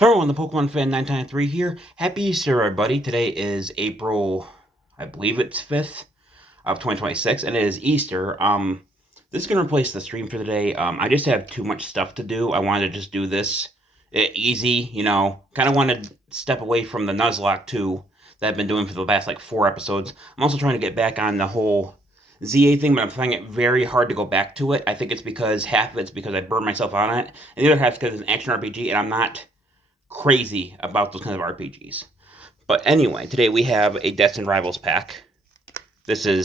Hello, everyone, the Pokemon fan 993 here. Happy Easter, everybody. Today is April, I believe it's 5th of 2026, and it is Easter. This is going to replace the stream for today. I just have too much stuff to do. I wanted to just do this easy, kind of wanted to step away from the Nuzlocke too that I've been doing for the past like 4 episodes. I'm also trying to get back on the whole ZA thing, but I'm finding it very hard to go back to it. I think it's because half of it's because I burned myself out on it, and the other half is because it's an action RPG, and I'm not crazy about those kinds of RPGs. But anyway, today we have a Destined Rivals pack. These are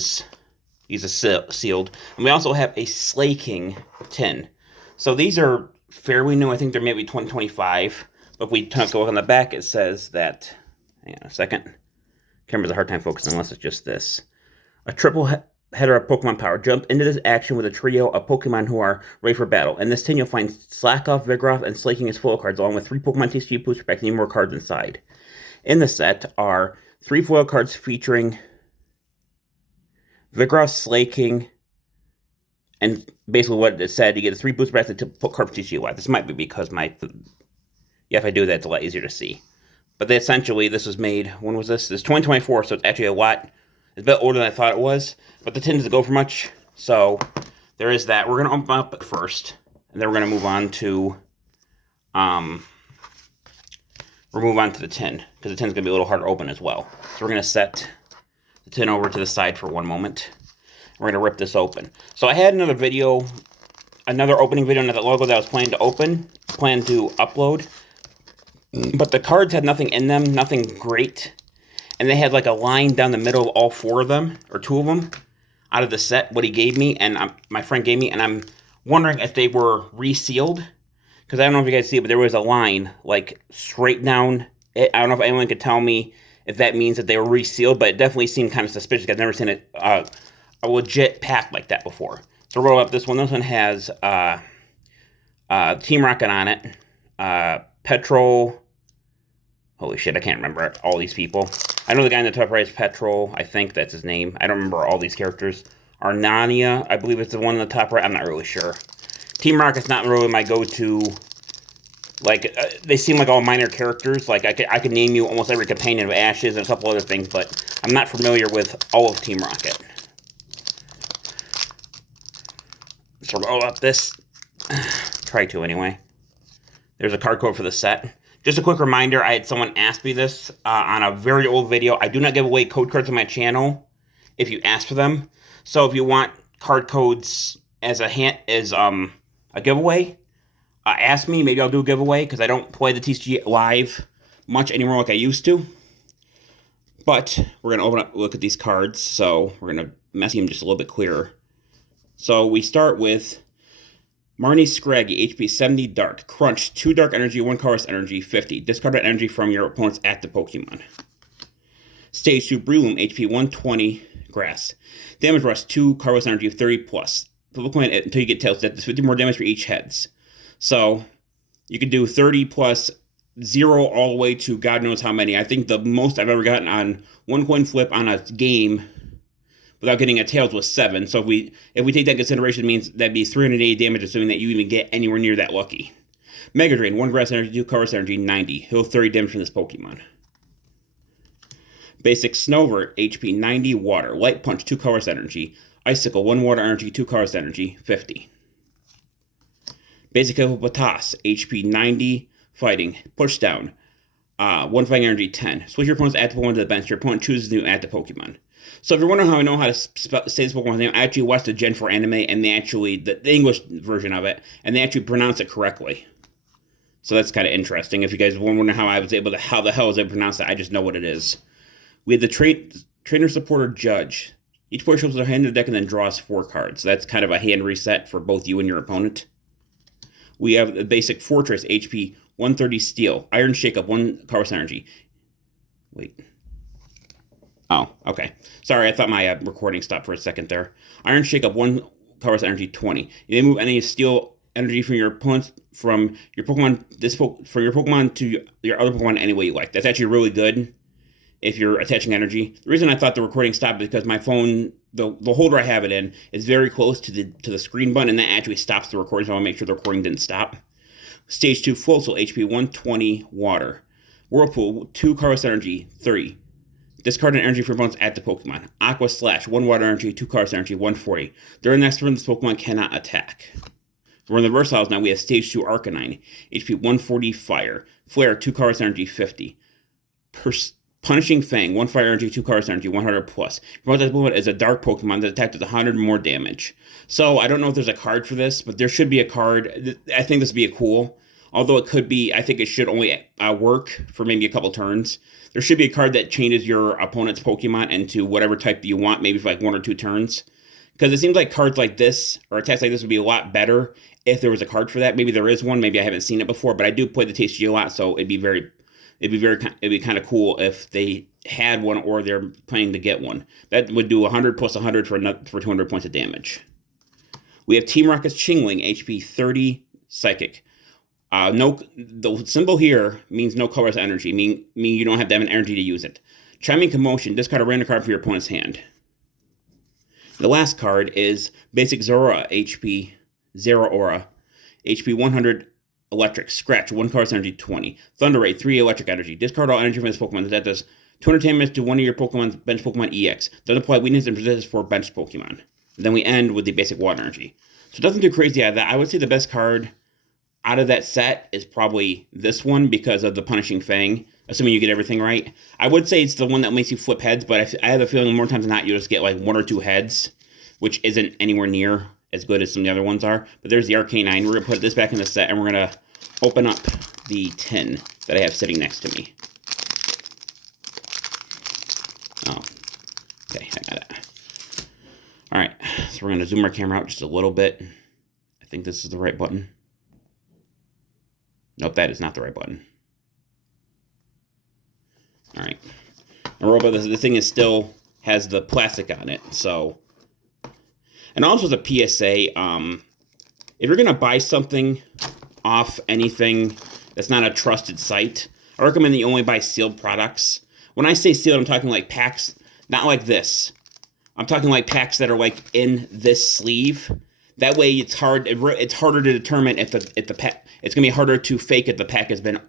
sealed. And we also have a Slaking tin. So these are fairly new. I think they're maybe 2025. But if we take a look on the back, it says that, hang on a second. Camera's a hard time focusing unless it's just this. A triple header of Pokemon power. Jump into this action with a trio of Pokemon who are ready for battle. In this tin, you'll find Slakoth, Vigoroth, and Slaking is full of cards, along with 3 Pokemon TCG booster packs and even more cards inside. In the set are 3 foil cards featuring Vigoroth, Slaking, and basically what it said, you get 3 booster packs to put card for TCG live. This might be because if I do that, it's a lot easier to see. But essentially, this was made, when was this? This is 2024, so it's actually a lot. It's a bit older than I thought it was, but the tin doesn't go for much, so there is that. We're going to open up first, and then we're going to move on to, the tin, because the tin's going to be a little harder to open as well. So we're going to set the tin over to the side for one moment. We're going to rip this open. So I had another opening video, another logo that I was planning to upload, but the cards had nothing in them, nothing great. And they had like a line down the middle of all 4 of them, or 2 of them, out of the set, what he gave me, and my friend gave me, and I'm wondering if they were resealed, because I don't know if you guys see it, but there was a line, like, straight down it. I don't know if anyone could tell me if that means that they were resealed, but it definitely seemed kind of suspicious. I've never seen a legit pack like that before. So roll up this one. This one has Team Rocket on it, Petrol. Holy shit, I can't remember all these people. I know the guy in the top right is Petrol. I think that's his name. I don't remember all these characters. Arnania, I believe it's the one in the top right. I'm not really sure. Team Rocket's not really my go-to. Like, they seem like all minor characters. Like, I could name you almost every companion of Ashes and a couple other things, but I'm not familiar with all of Team Rocket. So roll up this. Try to, anyway. There's a card code for the set. Just a quick reminder, I had someone ask me this on a very old video. I do not give away code cards on my channel if you ask for them. So if you want card codes as a giveaway, ask me. Maybe I'll do a giveaway because I don't play the TCG live much anymore like I used to. But we're going to look at these cards. So we're going to make them just a little bit clearer. So we start with Marnie Scraggy, HP 70 Dark. Crunch, 2 Dark Energy, 1 Colorless Energy, 50. Discard that energy from your opponent's active Pokemon. Stage 2 Breloom, HP 120 Grass. Damage Rust, 2 Colorless Energy, 30 plus. Pokemon until you get Tails Death, does 50 more damage for each heads. So, you could do 30 plus 0 all the way to God knows how many. I think the most I've ever gotten on one coin flip on a game without getting a Tails was 7. So if we take that into consideration, it means that'd be 380 damage, assuming that you even get anywhere near that lucky. Mega Drain, 1 Grass Energy, 2 Colorless Energy, 90. Heal 30 damage from this Pokemon. Basic Snover, HP 90 Water. Light Punch, 2 Colorless Energy. Icicle, 1 Water Energy, 2 Colorless Energy, 50. Basic Hippopotas, HP 90 Fighting. Push Down, 1 Fighting Energy, 10. Switch your opponent's active Pokemon to the bench. Your opponent chooses a new active Pokemon. So if you're wondering how I know how to say this Pokemon's name, I actually watched the Gen 4 anime, and the English version of it, and they actually pronounce it correctly. So that's kind of interesting. If you guys wondering how the hell was I able to pronounce it, I just know what it is. We have the Trainer Supporter Judge. Each player shows their hand in the deck and then draws 4 cards. So that's kind of a hand reset for both you and your opponent. We have the basic Fortress, HP 130 Steel. Iron Shakeup, 1 Colorless Energy. Wait. Oh, okay. Sorry, I thought my recording stopped for a second there. Iron Shakeup, 1 Colorless Energy, 20. You then move any Steel energy from your opponent from your Pokemon from your Pokemon to your other Pokemon any way you like. That's actually really good if you're attaching energy. The reason I thought the recording stopped is because my phone, the holder I have it in, is very close to the screen button, and that actually stops the recording, so I want to make sure the recording didn't stop. Stage 2 Full Soul, HP 120 Water. Whirlpool, 2 colorless energy, 30. Discard an energy for opponents at the Pokemon. Aqua Slash, 1 water energy, 2 colorless energy, 140. During the next turn, this Pokemon cannot attack. We're in the Versatiles now. We have Stage 2 Arcanine, HP 140 Fire. Flare, 2 colorless energy, 50. Punishing Fang, 1 fire energy, 2 colorless energy, 100 plus. Your opponent's Pokemon is a dark Pokemon that attacks with 100 more damage. So I don't know if there's a card for this, but there should be a card. I think this would be cool. Although it could be, I think it should only work for maybe a couple turns. There should be a card that changes your opponent's Pokemon into whatever type you want, maybe for like 1 or 2 turns. Because it seems like cards like this, or attacks like this, would be a lot better if there was a card for that. Maybe there is one, maybe I haven't seen it before, but I do play the TCG a lot, so it'd be kind of cool if they had one or they're planning to get one. That would do 100 plus 100 for 200 points of damage. We have Team Rocket's Chingling, HP 30 Psychic. The symbol here means no colorless energy, meaning you don't have to have an energy to use it. Chiming Commotion, discard a random card for your opponent's hand. The last card is Basic Zora, HP 0 Aura, HP 100 Electric. Scratch, 1 colorless energy, 20. Thunder Ray, 3 electric energy. Discard all energy from this Pokemon. That does 200 damage to one of your Pokemon's bench Pokemon EX. Doesn't apply weakness and resistance for bench Pokemon. And then we end with the basic water energy. So it doesn't do crazy out of that. I would say the best card out of that set is probably this one because of the Punishing Fang, assuming you get everything right. I would say it's the one that makes you flip heads, but I have a feeling more times than not you just get like 1 or 2 heads, which isn't anywhere near as good as some of the other ones are. But there's the Arcanine. We're going to put this back in the set, and we're going to open up the tin that I have sitting next to me. Oh, okay, I got it. All right, so we're going to zoom our camera out just a little bit. I think this is the right button. Nope, that is not the right button. All right. And remember, the thing is still has the plastic on it, so. And also as a PSA, if you're going to buy something off anything that's not a trusted site, I recommend that you only buy sealed products. When I say sealed, I'm talking like packs, not like this. I'm talking like packs that are like in this sleeve. That way, it's harder to determine if the pack. It's gonna be harder to fake if the pack has been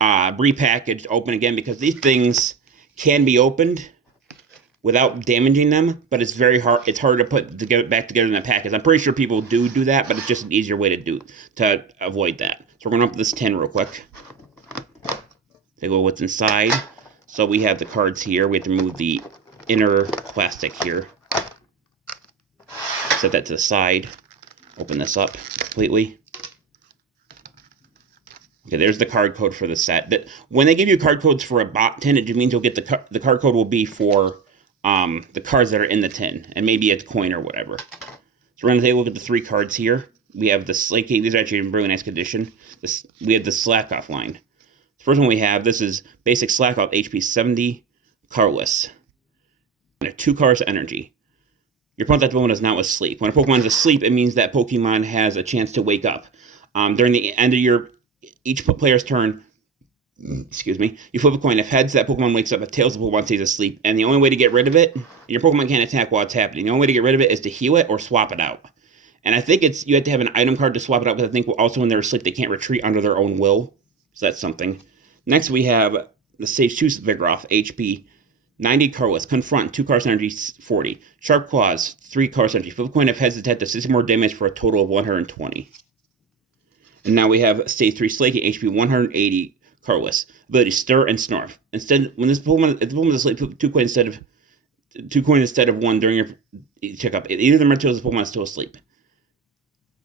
repackaged, open again, because these things can be opened without damaging them, but it's very hard. It's harder to put back together in the package. I'm pretty sure people do that, but it's just an easier way to avoid that. So we're gonna open this tin real quick. Take a look what's inside. So we have the cards here. We have to remove the inner plastic here. Set that to the side. Open this up completely. Okay, there's the card code for the set. When they give you card codes for a bot tin, it just means you'll get the card code will be for the cards that are in the tin, and maybe a coin or whatever. So we're going to take a look at the 3 cards here. We have the Slaking. These are actually in really nice condition. We have the Slack Off line. The first one we have, this is Basic Slack Off, HP 70, colorless. And a 2 colorless energy. Your opponent's Pokemon is now asleep. When a Pokemon is asleep, it means that Pokemon has a chance to wake up. During the end of each player's turn, excuse me, you flip a coin. If heads, that Pokemon wakes up. If tails, the Pokemon stays asleep. And the only way to get rid of it, your Pokemon can't attack while it's happening. The only way to get rid of it is to heal it or swap it out. And I think you have to have an item card to swap it out, because I think also when they're asleep, they can't retreat under their own will. So that's something. Next, we have the Stage 2 Vigoroth, HP 90 colorless. Confront, 2 colorless energy, 40. Sharp Claws, 3 colorless energy. Flip a coin if heads detect 60 more damage for a total of 120. And now we have Stage 3 Slaking, HP 180 colorless. Ability Stir and Snarf. Instead, when this Pokemon is asleep, flip 2 coins instead of 1 during your checkup. Either of the materials the Pokemon is still asleep.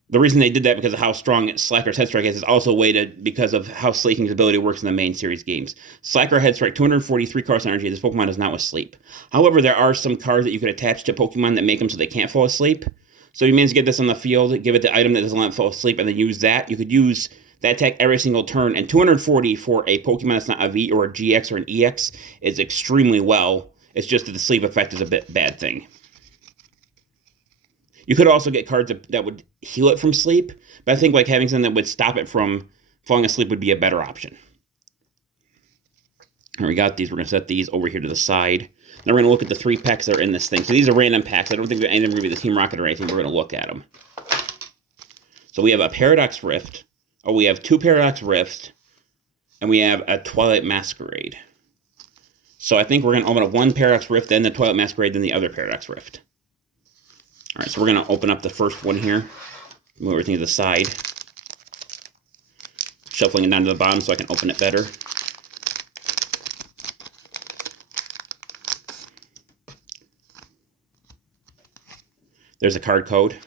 The reason they did that because of how strong Slacker's Head Strike is also weighted because of how Slaking's ability works in the main series games. Slacker Head Strike, 243 cards energy. This Pokemon is now asleep. However, there are some cards that you could attach to Pokemon that make them so they can't fall asleep. So you mean to get this on the field, give it the item that doesn't let them fall asleep, and then use that. You could use that attack every single turn, and 240 for a Pokemon that's not a V or a GX or an EX is extremely well. It's just that the sleep effect is a bad thing. You could also get cards that would heal it from sleep, but I think like having something that would stop it from falling asleep would be a better option. And we got these. We're going to set these over here to the side. Now we're going to look at the 3 packs that are in this thing. So these are random packs. I don't think any of them are going to be the Team Rocket or anything. We're going to look at them. So we have a Paradox Rift, Oh, we have 2 Paradox Rifts, and we have a Twilight Masquerade. So I think we're going to open up 1 Paradox Rift, then the Twilight Masquerade, then the other Paradox Rift. Alright, so we're going to open up the first one here. Move everything to the side. Shuffling it down to the bottom so I can open it better. There's a card code.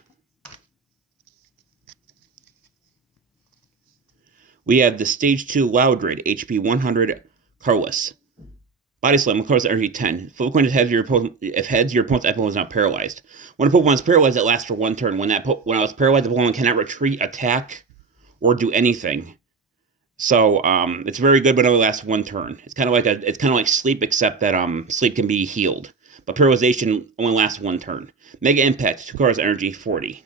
We have the Stage 2 Loudred, HP 100, Carless. Body Slam, of course, energy 10. Flip a coin if heads, your opponent's Pokemon is not paralyzed. When a Pokemon is paralyzed, it lasts for 1 turn. When I was paralyzed, the Pokemon cannot retreat, attack, or do anything. So it's very good, but it only lasts 1 turn. It's kind of like Sleep, except that Sleep can be healed, but paralyzation only lasts 1 turn. Mega Impact, 2 cards, energy 40.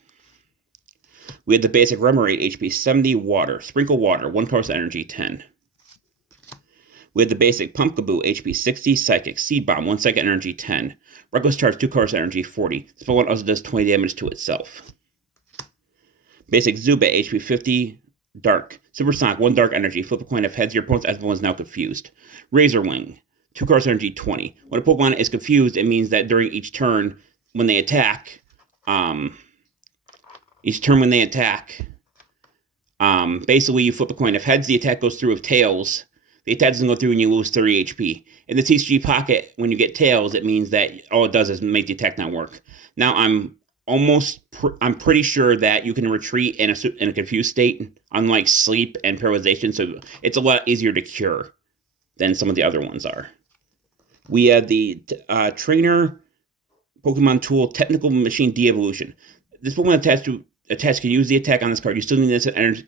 We had the basic Remoraid, HP 70, Water. Sprinkle Water, 1 card, energy 10. We had the basic Pumpkaboo, HP 60, Psychic. Seed Bomb, 1 second, energy 10. Reckless Charge, 2 cards, energy 40. This one also does 20 damage to itself. Basic Zubat, HP 50, Dark. Super Sonic, 1 dark energy. Flip a coin if heads, your opponent's Pokemon is now confused. Razor Wing, 2 cards, energy 20. When a Pokemon is confused, it means that during each turn, when they attack, basically you flip a coin. If heads, the attack goes through. If tails, the attack doesn't go through and you lose 30 HP. In the TCG pocket, when you get tails, it means that all it does is make the attack not work. Now, I'm pretty sure that you can retreat in a confused state, unlike Sleep and Paralyzation, so it's a lot easier to cure than some of the other ones are. We have the Trainer Pokemon Tool Technical Machine De-Evolution. This Pokemon attached can use the attack on this card. You still need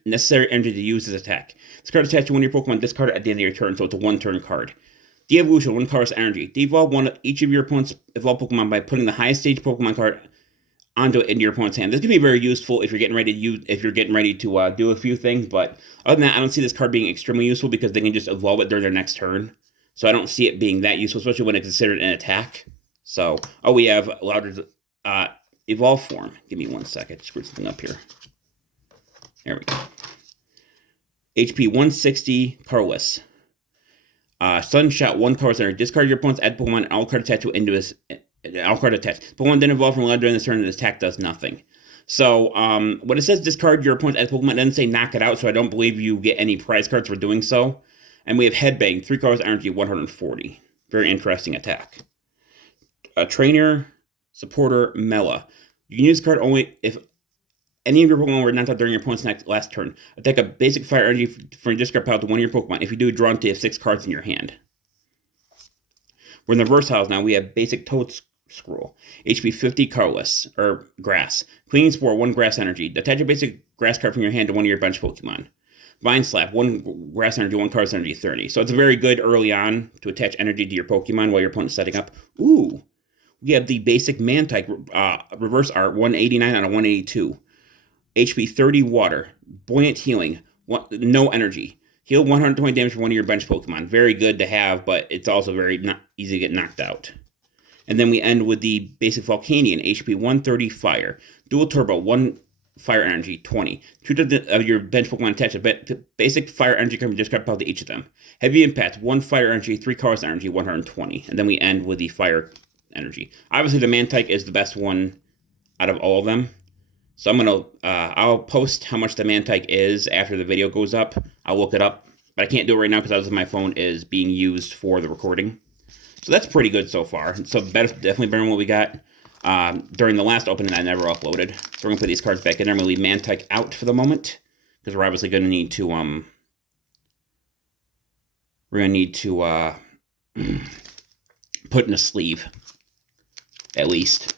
necessary energy to use this attack. This card is attached to one of your Pokemon discarded at the end of your turn, so it's a 1-turn card. De-Evolution, 1 card's energy. De-evolve each of your opponent's evolved Pokemon by putting the highest stage Pokemon card onto it into your opponent's hand. This can be very useful if you're getting ready to do a few things, but other than that, I don't see this card being extremely useful because they can just evolve it during their next turn. So I don't see it being that useful, especially when it's considered an attack. So, we have Louder's Evolve form. Give me 1 second. Screw something up here. There we go. HP 160, Carless. Sunshot, 1 card center. Discard your opponent's add Pokemon and all card attached to into his. All card attached. Pokemon then evolve from Loud during this turn and this attack does nothing. So, when it says discard your opponent's add Pokemon, it doesn't say knock it out, so I don't believe you get any prize cards for doing so. And we have Headbang, 3 cards, energy 140. Very interesting attack. A Trainer, Supporter, Mela. You can use this card only if any of your Pokemon were knocked out during your opponent's last turn. Attack a basic fire energy from your discard pile to one of your Pokemon. If you do, draw until you have 6 cards in your hand. We're in the Versatiles now. We have basic Toad Scroll. HP 50, Carless, or Grass. Cleaning Spore, 1 grass energy. Attach a basic grass card from your hand to one of your bench Pokemon. Vine Slap, 1 grass energy, 1 card's energy, 30. So it's very good early on to attach energy to your Pokemon while your opponent's setting up. Ooh! We have the basic Mantike reverse art, 189 out of 182. HP 30, Water. Buoyant Healing, no energy. Heal 120 damage for one of your bench Pokemon. Very good to have, but it's also very not easy to get knocked out. And then we end with the basic Volcanion, HP 130, Fire. Dual Turbo, 1 fire energy, 20. 2 of your bench Pokemon attached to basic fire energy can be discarded pile to each of them. Heavy Impact, 1 fire energy, 3 cards energy, 120. And then we end with the fire energy. Obviously, the Mantike is the best one out of all of them. So I'm going to, I'll post how much the Mantike is after the video goes up. I'll look it up. But I can't do it right now because my phone is being used for the recording. So that's pretty good so far. So definitely better than what we got during the last opening I never uploaded. So we're going to put these cards back in there. I'm going to leave Mantike out for the moment. Because we're obviously going to need to, put in a sleeve. At least.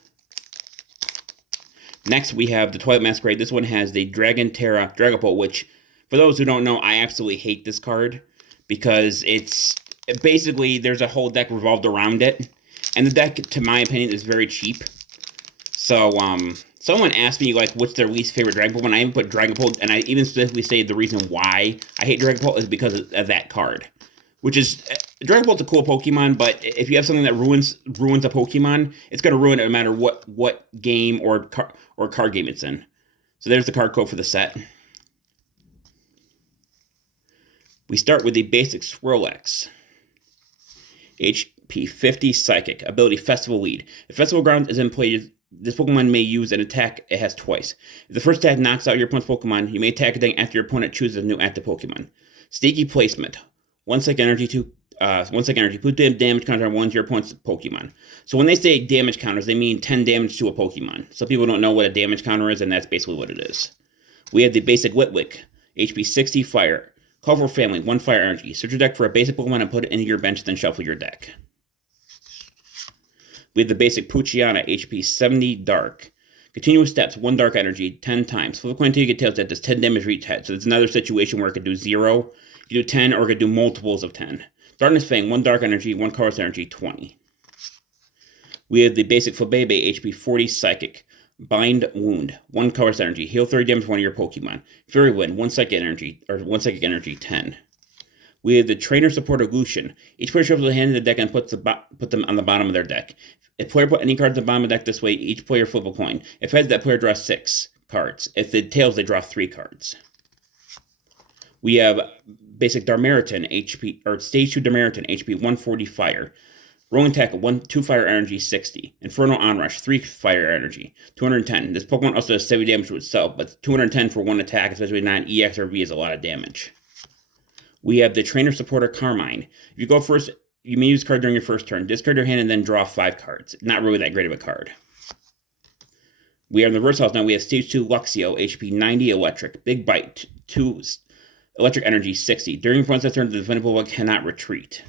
Next, we have the Twilight Masquerade. This one has the Dragon Terra Dragapult, which, for those who don't know, I absolutely hate this card because it's basically there's a whole deck revolved around it, and the deck, to my opinion, is very cheap. So, someone asked me like what's their least favorite Dragapult, and I even put Dragapult, and I even specifically say the reason why I hate Dragapult is because of that card, which is Dragapult's a cool Pokemon, but if you have something that ruins a Pokemon, it's going to ruin it no matter what game or card game it's in. So there's the card code for the set. We start with the basic Swirl-X. HP 50 Psychic. Ability Festival Lead. If Festival Ground is in play, this Pokemon may use an attack it has twice. If the first attack knocks out your opponent's Pokemon, you may attack again after your opponent chooses a new active Pokemon. Sneaky Placement. 1 second energy to 1 second energy. Put damage counter on one to your opponent's Pokemon. So when they say damage counters, they mean 10 damage to a Pokemon. Some people don't know what a damage counter is, and that's basically what it is. We have the basic Litwick. HP 60 Fire. Call for family, 1 fire energy. Search your deck for a basic Pokemon and put it into your bench, then shuffle your deck. We have the basic Poochyena, HP 70 Dark. Continuous steps, 1 dark energy, 10 times. Flip a coin until you get tails that does 10 damage for each head. So it's another situation where it could do 0, you could do 10, or it could do multiples of 10. Darkness Fang, 1 dark energy, 1 colorless energy, 20. We have the basic Flabebe, HP 40 Psychic. Bind Wound, 1 colorless energy. Heal 30 damage to one of your Pokemon. Fairy Wind, 1 psychic energy, 10. We have the Trainer Supporter Lucian. Each player shuffles a hand in the deck and put them on the bottom of their deck. If player put any cards on the bottom of the deck this way, each player flip a coin. If heads, that player draws 6 cards. If it tails, they draw 3 cards. We have basic Darmanitan, HP, or Stage 2 Darmanitan, HP 140 Fire. Rolling Tackle, 2 fire energy, 60. Infernal Onrush, 3 fire energy, 210. This Pokemon also does 70 damage to itself, but 210 for 1 attack, especially not EX or V, is a lot of damage. We have the Trainer Supporter Carmine. If you go first, you may use a card during your first turn. Discard your hand and then draw 5 cards. Not really that great of a card. We have the Versatiles now. We have Stage 2 Luxio, HP 90 Electric. Big Bite, 2 electric energy, 60. During your opponent's turn, the defendable Pokemon cannot retreat.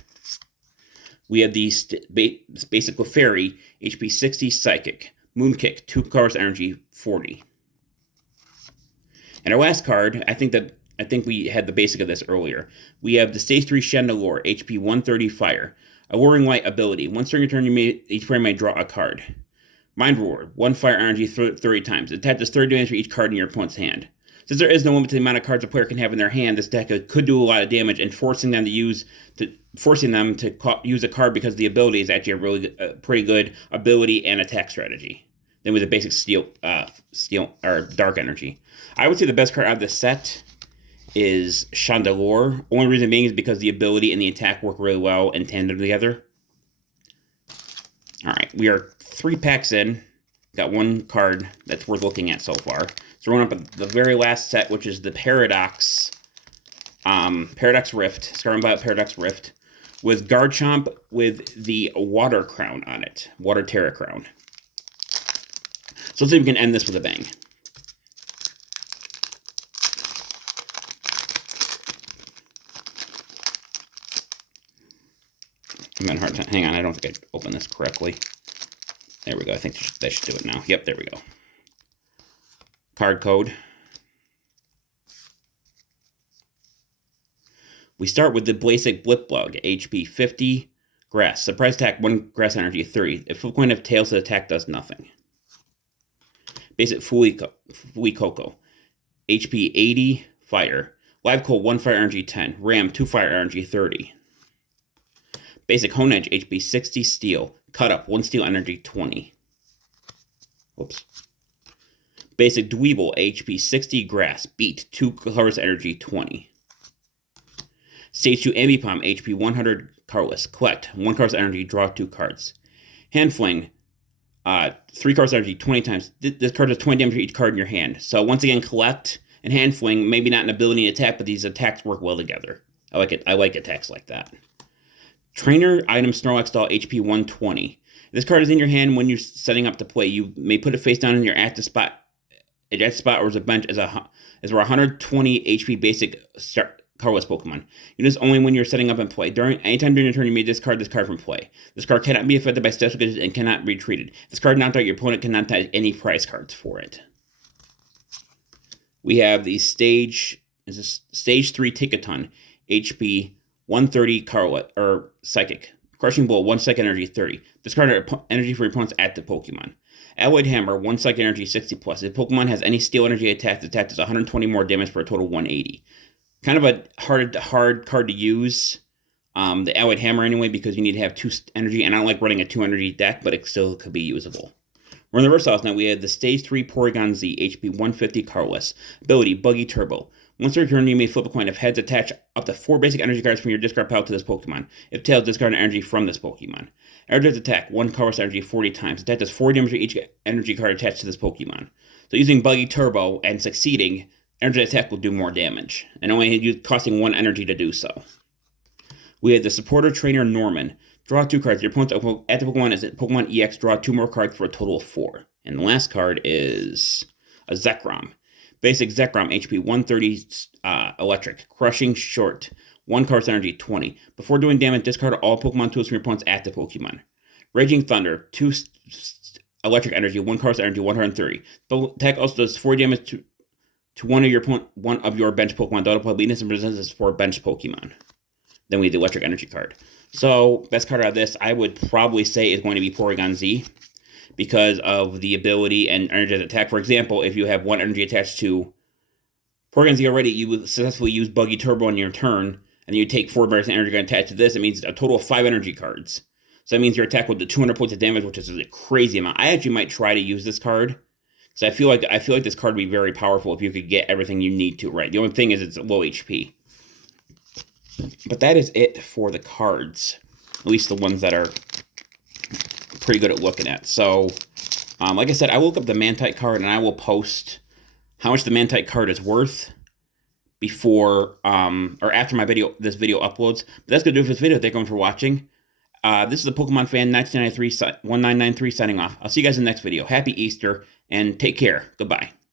We have the basic Clefairy, HP 60 Psychic. Moonkick, 2 colorless energy, 40. And our last card, I think we had the basic of this earlier. We have the Stage 3 Chandelure, HP 130 Fire. Alluring Light ability. Once during your turn, each player may draw a card. Mind Roar, 1 fire energy 30 times. Attack does 30 damage for each card in your opponent's hand. Since there is no limit to the amount of cards a player can have in their hand, this deck could do a lot of damage, and forcing them to use a card because the ability is actually a really pretty good ability and attack strategy. Then with the basic steel or dark energy, I would say the best card out of this set is Chandelure. Only reason being is because the ability and the attack work really well in tandem together. All right, we are 3 packs in. Got 1 card that's worth looking at so far. So we're going up at the very last set, which is the Paradox Rift, Scarlet Violet Paradox Rift, with Garchomp with the Water Crown on it, Water Terra Crown. So let's see if we can end this with a bang. I'm having a hard time. Hang on, I don't think I opened this correctly. There we go. I think that should do it now. Yep, there we go. Card code. We start with the basic Blipbug, HP 50, Grass. Surprise attack, 1 grass energy, 30. If flip coin of tails, the attack does nothing. Basic Fuecoco, HP 80, Fire. Live Coal, 1 fire energy, 10. Ram, 2 fire energy, 30. Basic Honedge, HP 60, Steel. Cut Up, 1 steel energy, 20. Whoops. Basic Dweeble, HP 60, Grass. Beat, 2 colorless energy, 20. Stage 2 Ambipom, HP 100, colorless. Collect, 1 colorless energy, draw 2 cards. Hand Fling, 3 colorless energy, 20 times. This card does 20 damage for each card in your hand. So once again, Collect and Hand Fling, maybe not an ability and attack, but these attacks work well together. I like it. I like attacks like that. Trainer Item Snorlax Doll, HP 120. If this card is in your hand when you're setting up to play, you may put it face down in your active spot. Active spot or as a bench as where 120 HP basic colorless Pokemon. Use this only when you're setting up and play. Anytime during your turn, you may discard this card from play. This card cannot be affected by special conditions and cannot be retreated. This card knocked out, your opponent cannot have any prize cards for it. We have the Stage 3 Tickaton, HP 130 Psychic. Crushing Blow, 1 second energy, 30. Discard energy for your opponent's active Pokemon. Alloyed Hammer, 1 second energy, 60 plus. If Pokemon has any steel energy attack, the attack does 120 more damage for a total 180. Kind of a hard card to use. The Alloyed Hammer anyway, because you need to have 2 energy, and I don't like running a 2 energy deck, but it still could be usable. We're in the Versatiles now. We have the Stage 3 Porygon Z, HP 150 colorless. Ability, Buggy Turbo. Once per turn, you may flip a coin. If heads, attach up to 4 basic energy cards from your discard pile to this Pokemon. If tails, discard an energy from this Pokemon. Energized attack, 1 colorless energy 40 times. Attack does 4 damage to each energy card attached to this Pokemon. So using Buggy Turbo and succeeding, energized attack will do more damage, and only costing 1 energy to do so. We have the Supporter Trainer Norman. Draw 2 cards. Your opponent's at the Pokemon is Pokemon EX. Draw 2 more cards for a total of 4. And the last card is a Zekrom. Basic Zekrom, HP 130 electric. Crushing short. 1 card's energy, 20. Before doing damage, discard all Pokemon tools from your opponent's active Pokemon. Raging Thunder, 2 electric energy, 1 card's energy, 130. The attack also does 4 damage to one of your bench Pokemon. That'll apply weakness and resistance for bench Pokemon. Then we have the electric energy card. So, best card out of this, I would probably say is going to be Porygon Z, because of the ability and energized attack. For example, if you have 1 energy attached to Porygon Z already, you would successfully use Buggy Turbo on your turn, and you take 4 bars of energy attached to this. It means a total of 5 energy cards. So that means your attack will do 200 points of damage, which is a crazy amount. I actually might try to use this card, because I feel like this card would be very powerful if you could get everything you need to right. The only thing is it's low HP. But that is it for the cards, at least the ones that are pretty good at looking at. So, like I said, I will look up the Mantite card, and I will post how much the Mantite card is worth before or after this video uploads. But that's gonna do it for this video. Thank you for watching. This is the Pokemon Fan 1993 signing off. I'll see you guys in the next video. Happy Easter and take care. Goodbye.